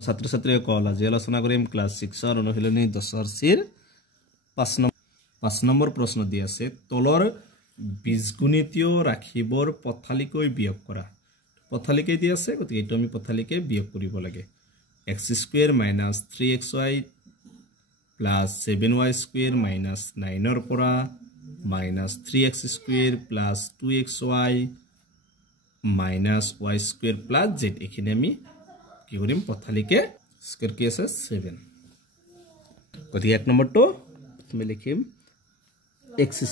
ছাত্ৰ ছাত্ৰীসকল আজি আলোচনা কৰিম ক্লাছ 6 ৰ অনুশীলনী 10 চিৰ 5 নম্বৰ প্ৰশ্ন দি আছে তলৰ বীজগণিতীয় ৰাশিবোৰ পথালিকৈ বিয়োগ কৰা পথালিকৈ দি আছে গতিকে এটো আমি পথালিকৈ বিয়োগ কৰিব লাগে x² - 3xy + 7y² - 9 ৰ পৰা -3x² + 2xy - y² + z এখিনি আমি কি কৰিম পথালিকে স্কয়াৰ কি আছে 7 গতিকে এক নম্বৰটো আমি লিখিম x² -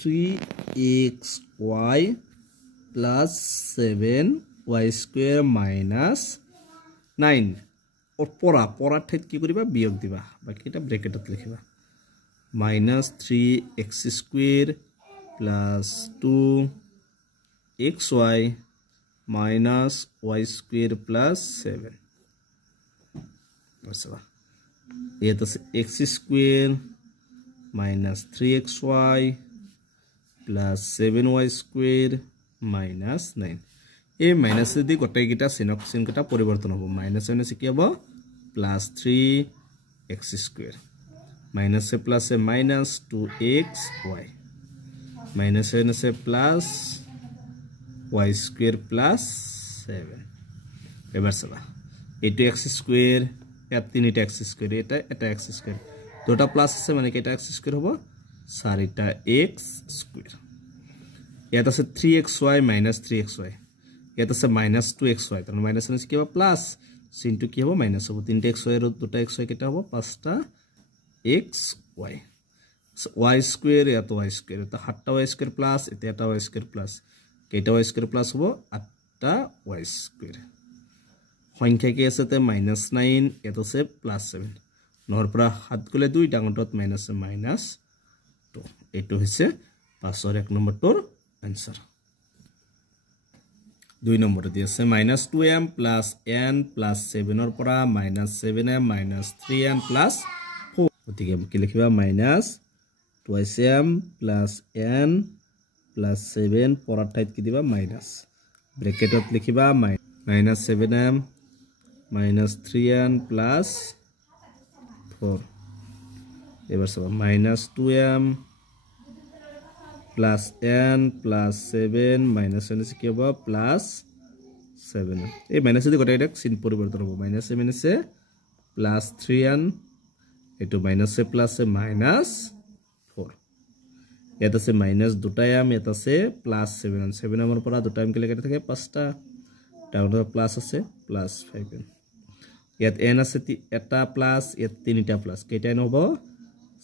3xy + 7y² - 9 পৰা ঠাইত কি কৰিবা বিয়োগ দিবা বাকি এটা ব্ৰেকেটত লিখিবা -3x² + 2xy -y² + 7 बसवा ये तो x² - 3xy + 7y² - 9 ए माइनस দি গটাই গিটা চিন কটা পরিবর্তন হ'ব মাইনাস কি হ'ব +3x² माइनस से प्लस से -2xy माइनस से प्लस y² + 7 এবাৰ চাবা এটো x² ইয়াত তিনিটা x² এটা x² দুটা প্লাস আছে মানে কেটা x² হ'ব 4টা x² ইয়াত আছে 3xy - 3xy ইয়াত আছে -2xy তাৰ মাইনাস আছে কি হ'ব প্লাস চিনটো কি হ'ব মাইনাস হ'ব তিনটা xy আৰু দুটা xy কেটা হ'ব 5টা xy y² ইয়াত y² এটা 7টা y² প্লাস এটা y² প্লাস কেটা y² প্লাস হ'ব 8টা y² সংখ্যা কি আছে তে -9 এত আছে +7 নহৰ পৰা 7 গলে 2 ডাঙৰটোত মাইনাস -2 এটো হৈছে 5 এক নম্বৰটোৰ आंसर 2 নম্বৰ দি আছে -2m + n + 7 ৰ পৰা -7m - 3n + 4 গতিকে কি লিখিবা -2m + n + 7 পৰা ঠাইত কি দিবা মাইনাস ব্ৰেকেটত লিখিবা -7m - 3n + 4 এবাৰ চাবা -2m + n + 7 -n কি হ'ব +7 এই মাইনাস দি গটাই ডাক চিন পৰিবৰ্তন হ'ব -7 + 3n এটো মাইনাস से प्लस से -4 ইয়াত আছে মাইনাস দুটায়াম ইয়াত আছে +7 7 ৰ পৰা দুটায়াম কি লেখা থাকে 5টা ডাউনৰ প্লাস আছে +5 ইয়াত n আছে এটা প্লাস ইয়াত তিনিটা প্লাস কেইটা ন হ'ব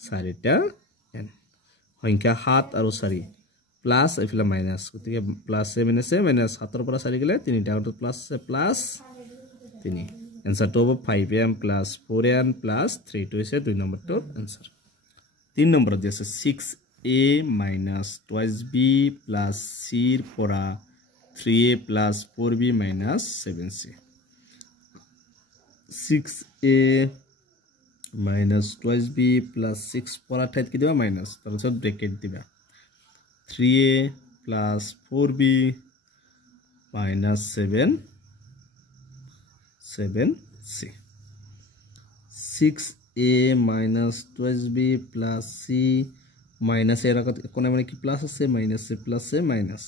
4টা n সংখ্যা 7 আৰু 4 প্লাস এফালে মাইনাস গতিকে +7 আছে -7 ৰ পৰা 4 গলে তিনিটা আৰু প্লাস আছে +3 आंसर तो 5m + 4n + 3 तो इसे 2 नंबर तो आंसर 3 नंबर जैसे 6a - 2b + c পৰা 3a + 4b - 7c 6a - 2b + 6 পৰা ঠাইত কি দিবা মাইনাস তাৰ পিছত ব্ৰেকেট দিবা 3a + 4b - 7c 6a - 12b + c minus এর আগত কোনে মানে কি প্লাস আছে মাইনাস এ প্লাস এ মাইনাস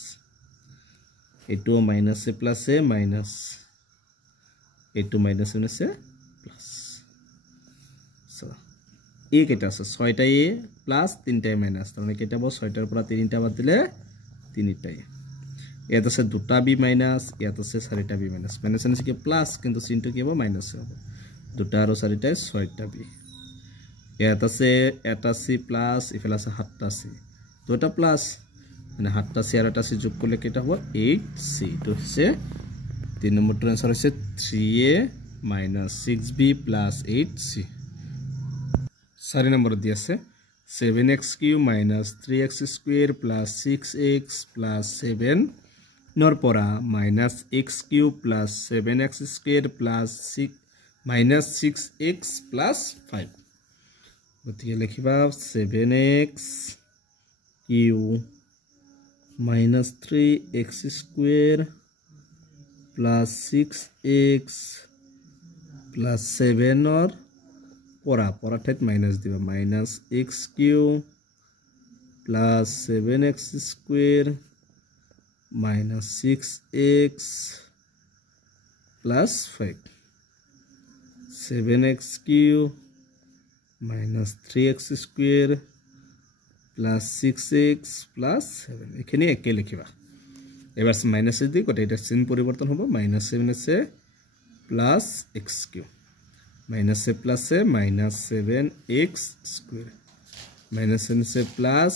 এটো মাইনাস এ প্লাস এ মাইনাস এটো মাইনাস আছে প্লাস সো এ কেটা আছে 6টা এ প্লাস 3টা মাইনাস মানে কেটা হ'ব 6টাৰ পৰা 3টা বাদ দিলে 3টাই ইয়াত আছে 2টা b মাইনাস ইয়াত আছে 4টা b মাইনাস মাইনাস আছে কি প্লাস কিন্তু চিনটো কি হ'ব মাইনাস হ'ব 2টা আৰু 4টাই 6টা b ইয়াত আছে এটা c প্লাস ইফালে আছে 7টা c দুটা প্লাস মানে 7টা c আৰু এটা c যোগ কৰিলে কেটা হ'ব 8c তো হৈছে 3 নম্বৰটো आंसर হৈছে 3a - 6b + 8c 4 নম্বৰ দি আছে 7x³ - 3x² + 6x + 7 नर পৰা -x³ + 7x² + 6x + 5 গতিকে লিখিবা 7x³ - 3x² plus 6x plus 7 or পরা ঠাইত মাইনাস দিবা minus x cube plus 7x square minus 6x plus 5 7x cube minus 3x square plus 6x plus 7 এখানে একে লিখিবা এবার মাইনাস দি কত এটা চিহ্ন পরিবর্তন হবে minus 7 আছে plus x cube minus a plus a minus 7x square minus 7 say plus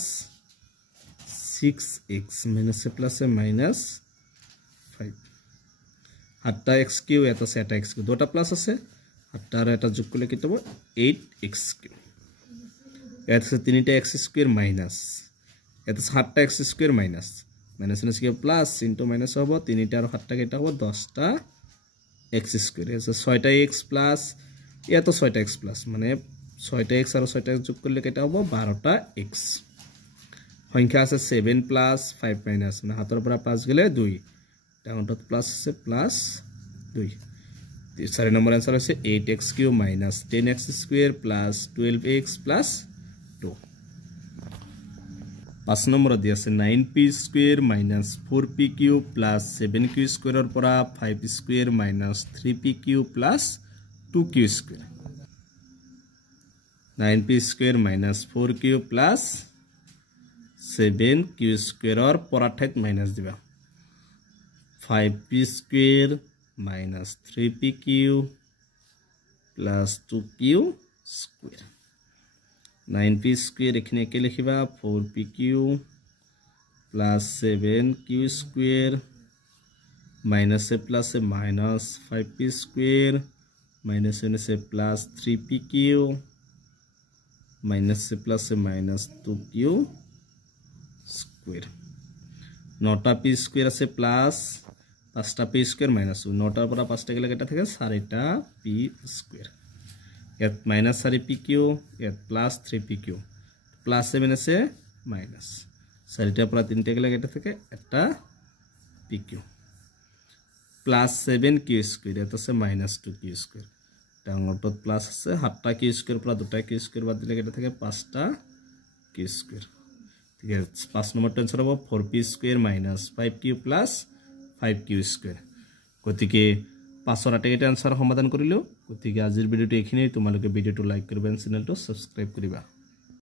6x minus a plus a minus 5 Hata x cube এটা से এটা x cube দুটো প্লাস আছে হাটা আর এটা যোগ করলে কি হবে 8x cube এটা से তিনটা x square minus এটা হাটা x square minus minus n square plus into minus হবে তিনটা আর হাটা এটা হবে 10টা x square আছে 6টা x plus এত 6টা x plus মানে 6টা x আর 6টা x যোগ করলে কেটা হবে 12টা x সংখ্যা আছে 7 plus 5 minus মানে হাতের উপর 5 গেলে 2 ডাউনটা প্লাস আছে প্লাস 2 4 নম্বর आंसर আছে 8x cube minus 10x square plus 12x plus 2 5 নম্বর দিয়া আছে 9p square minus 4p cube plus 7q square এর পর 5p square minus 3p cube plus 2q square 9p square minus 4q plus 7q square और पराठेत minus दिबा 5p square minus 3pq plus 2q square 9p square এখানে কে লিখিবা 4pq plus 7q square minus a plus a minus 5p square minus n say plus 3pq minus a plus a minus 2q square नौटा p square আছে plus 5টা p square minus 9টার পর 5টা গেলে কেটা থাকে 4টা p square এত minus 4pq এত plus 3pq plus 7 আছে minus 4টার পর 3টা গেলে কেটা থাকে একটা pq plus 7q square এত আছে minus 2q square ডাউনলোডত প্লাস আছে হাতটা q square পর দুটা q square বাদ দিলে কেটা থাকে 5টা q square ঠিক আছে 5 নম্বর টেনসর হবে 4p square minus 5q plus 5q square গতিকে 5 আর 8 এর आंसर সমাধান কৰিলো গতিকে আজিৰ ভিডিওটো এখিনেই তোমালোকে ভিডিওটো লাইক কৰিবা চ্যানেলটো সাবস্ক্ৰাইব কৰিবা